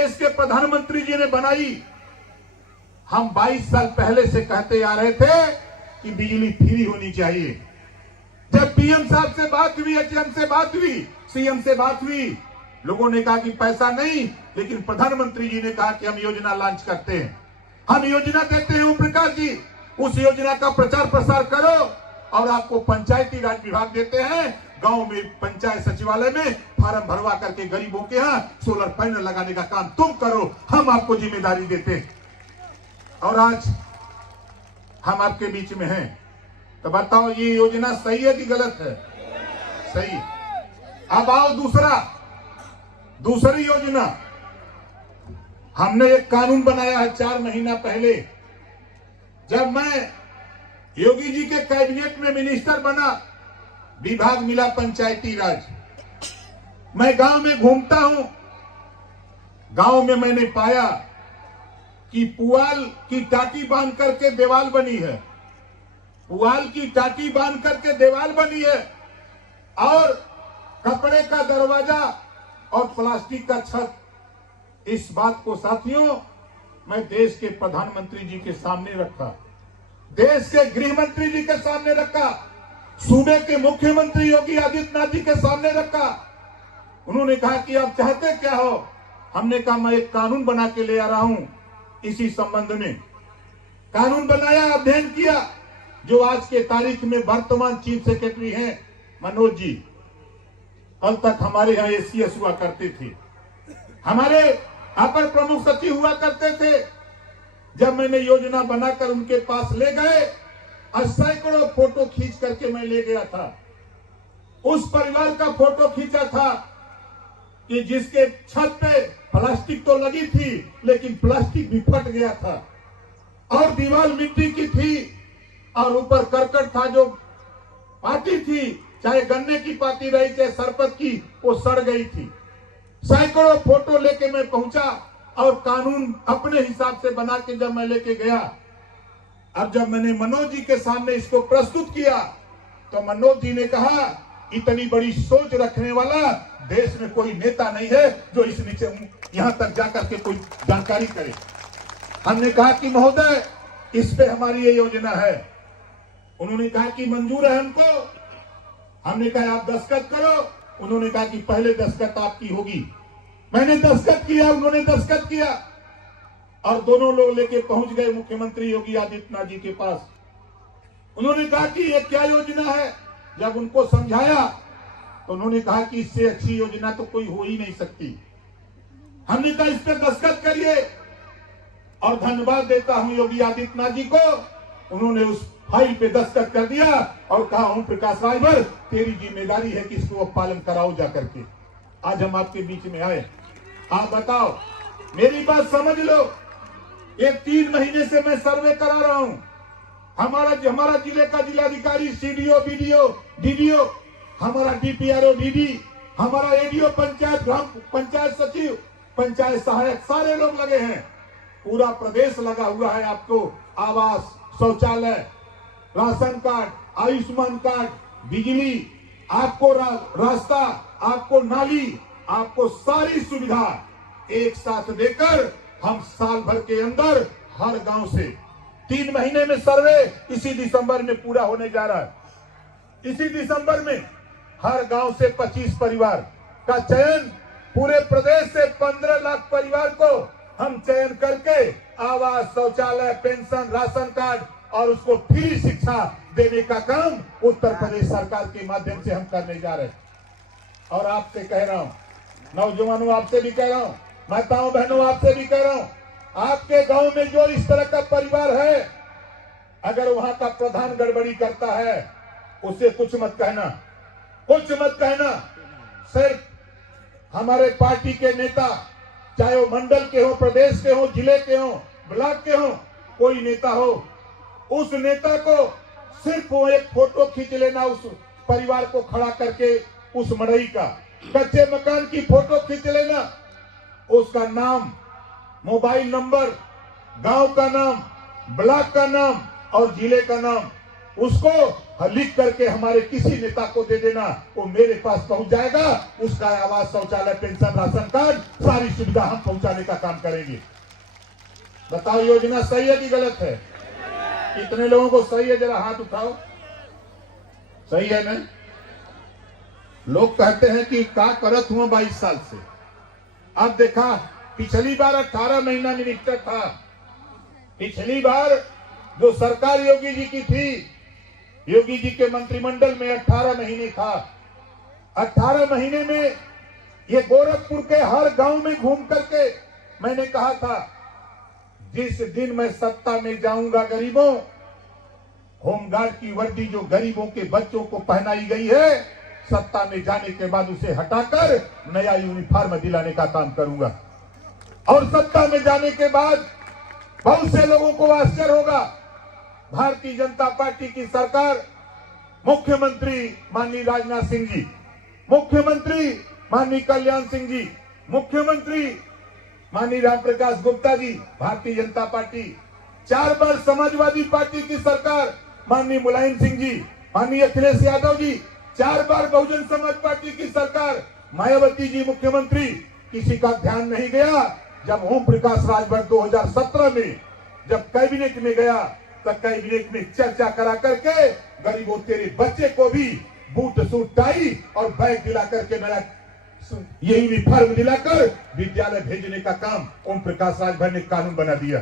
देश के प्रधानमंत्री जी ने बनाई। हम 22 साल पहले से कहते आ रहे थे कि बिजली फ्री होनी चाहिए। जब पीएम साहब से बात हुई, एचएम से बात हुई, सीएम से बात हुई, लोगों ने कहा कि पैसा नहीं, लेकिन प्रधानमंत्री जी ने कहा कि हम योजना लॉन्च करते हैं, हम योजना देते हैं। ओम प्रकाश जी, उस योजना का प्रचार प्रसार करो और आपको पंचायती राज विभाग देते हैं। गांव में पंचायत सचिवालय में फार्म भरवा करके गरीबों के यहाँ सोलर पैनल लगाने का काम तुम करो, हम आपको जिम्मेदारी देते हैं। और आज हम आपके बीच में हैं, तो बताओ ये योजना सही है कि गलत है? सही। अब आओ दूसरी योजना। हमने एक कानून बनाया है 4 महीना पहले, जब मैं योगी जी के कैबिनेट में मिनिस्टर बना, विभाग मिला पंचायती राज। मैं गांव में घूमता हूं, गांव में मैंने पाया कि पुआल की टाटी बांध करके दीवार बनी है, पुआल की टाटी बांध करके दीवार बनी है, और कपड़े का दरवाजा और प्लास्टिक का छत। इस बात को साथियों मैं देश के प्रधानमंत्री जी के सामने रखा, देश के गृह मंत्री जी के सामने रखा, सूबे के मुख्यमंत्री योगी आदित्यनाथ जी के सामने रखा। उन्होंने कहा कि आप चाहते क्या हो? हमने कहा मैं एक कानून बना के ले आ रहा हूं इसी संबंध में। कानून बनाया, अध्ययन किया, जो आज के तारीख में वर्तमान चीफ सेक्रेटरी हैं मनोज जी। कल तक हमारे यहाँ एसीएस हुआ करते थे, हमारे अपर प्रमुख सचिव हुआ करते थे। जब मैंने योजना बनाकर उनके पास ले गए और सैकड़ों फोटो खींच करके मैं ले गया था। उस परिवार का फोटो खींचा था कि जिसके छत पे प्लास्टिक तो लगी थी, लेकिन प्लास्टिक भी फट गया था, और दीवार मिट्टी की थी, और ऊपर करकट था। जो पाती थी, चाहे गन्ने की पाती रही चाहे सरपत की, वो सड़ गई थी। सैकड़ों फोटो लेके मैं पहुंचा और कानून अपने हिसाब से बना के जब मैं लेके गया, अब जब मैंने मनोज जी के सामने इसको प्रस्तुत किया, तो मनोज जी ने कहा इतनी बड़ी सोच रखने वाला देश में कोई नेता नहीं है जो इस नीचे यहां तक जाकर के कोई जानकारी करे। हमने कहा कि महोदय इस पे हमारी ये योजना है। उन्होंने कहा कि मंजूर है हमको। हमने कहा आप दस्तखत करो। उन्होंने कहा कि पहले दस्तखत आपकी होगी। मैंने दस्तखत किया, उन्होंने दस्तखत किया, और दोनों लोग लेके पहुंच गए मुख्यमंत्री योगी आदित्यनाथ जी के पास। उन्होंने कहा कि ये क्या योजना है। जब उनको समझाया तो उन्होंने कहा कि इससे अच्छी योजना तो कोई हो ही नहीं सकती। हमने कहा इस पर दस्तखत करिए, और धन्यवाद देता हूं योगी आदित्यनाथ जी को। उन्होंने उस फाइल पे दस्तखत कर दिया और कहा ओम प्रकाश राजभर तेरी जिम्मेदारी है कि इसको पालन कराओ जा करके। आज हम आपके बीच में आए। आप बताओ, मेरी बात समझ लो। ये 3 महीने से मैं सर्वे करा रहा हूं। हमारा जिले का जिलाधिकारी, सीडीओ, बीडीओ, डीडीओ, हमारा डीपीआरओ, डीडी, हमारा एडीओ, पंचायत, ग्राम पंचायत सचिव, पंचायत सहायक, सारे लोग लगे हैं। पूरा प्रदेश लगा हुआ है। आपको आवास, शौचालय, राशन कार्ड, आयुष्मान कार्ड, बिजली, आपको रास्ता, आपको नाली, आपको सारी सुविधा एक साथ देकर हम साल भर के अंदर हर गांव से 3 महीने में सर्वे इसी दिसंबर में पूरा होने जा रहा है। इसी दिसंबर में हर गांव से 25 परिवार का चयन, पूरे प्रदेश से 15 लाख परिवार को हम चयन करके आवास, शौचालय, पेंशन, राशन कार्ड और उसको फ्री शिक्षा देने का काम उत्तर प्रदेश सरकार के माध्यम से हम करने जा रहे हैं। और आपसे कह रहा हूं, नौजवानों आपसे भी कह रहा हूं, माताओं बहनों आपसे भी कह रहा हूं, आपके गांव में जो इस तरह का परिवार है, अगर वहां का प्रधान गड़बड़ी करता है, उसे कुछ मत कहना, कुछ मत कहना। सिर्फ हमारे पार्टी के नेता, चाहे वो मंडल के हो, प्रदेश के हो, जिले के हो, ब्लॉक के हो, कोई नेता हो, उस नेता को सिर्फ वो एक फोटो खींच लेना, उस परिवार को खड़ा करके, उस मड़ई का कच्चे मकान की फोटो खींच लेना, उसका नाम, मोबाइल नंबर, गांव का नाम, ब्लॉक का नाम और जिले का नाम, उसको लिख करके हमारे किसी नेता को दे देना, वो मेरे पास पहुंच जाएगा। उसका आवास, शौचालय, पेंशन, राशन कार्ड, सारी सुविधा हम पहुंचाने का काम करेंगे। बताओ योजना सही है कि गलत है? कितने लोगों को सही है? जरा हाथ उठाओ। सही है ना? लोग कहते हैं कि क्या करत हुआ 22 साल से। अब देखा, पिछली बार 18 महीना मिनिस्टर था। पिछली बार जो सरकार योगी जी की थी, योगी जी के मंत्रिमंडल में 18 महीने था। 18 महीने में ये गोरखपुर के हर गांव में घूम करके मैंने कहा था, जिस दिन मैं सत्ता में जाऊंगा गरीबों, होमगार्ड की वर्दी जो गरीबों के बच्चों को पहनाई गई है, सत्ता में जाने के बाद उसे हटाकर नया यूनिफॉर्म दिलाने का काम करूंगा। और सत्ता में जाने के बाद बहुत से लोगों को आश्चर्य होगा, भारतीय जनता पार्टी की सरकार, मुख्यमंत्री माननीय राजनाथ सिंह जी, मुख्यमंत्री माननीय कल्याण सिंह जी, मुख्यमंत्री माननीय रामप्रकाश गुप्ता जी, भारतीय जनता पार्टी, 4 बार समाजवादी पार्टी की सरकार, माननीय मुलायम सिंह जी, माननीय अखिलेश यादव जी, 4 बार बहुजन समाज पार्टी की सरकार, मायावती जी मुख्यमंत्री, किसी का ध्यान नहीं गया। जब ओम प्रकाश राजभर 2017 में जब कैबिनेट में गया, तो कैबिनेट में चर्चा करा करके गरीबों तेरे बच्चे को भी बूट सूट टाई और बैग दिला करके नया यही यूनिफॉर्म दिलाकर विद्यालय भेजने का काम ओम प्रकाश राजभर ने कानून बना दिया।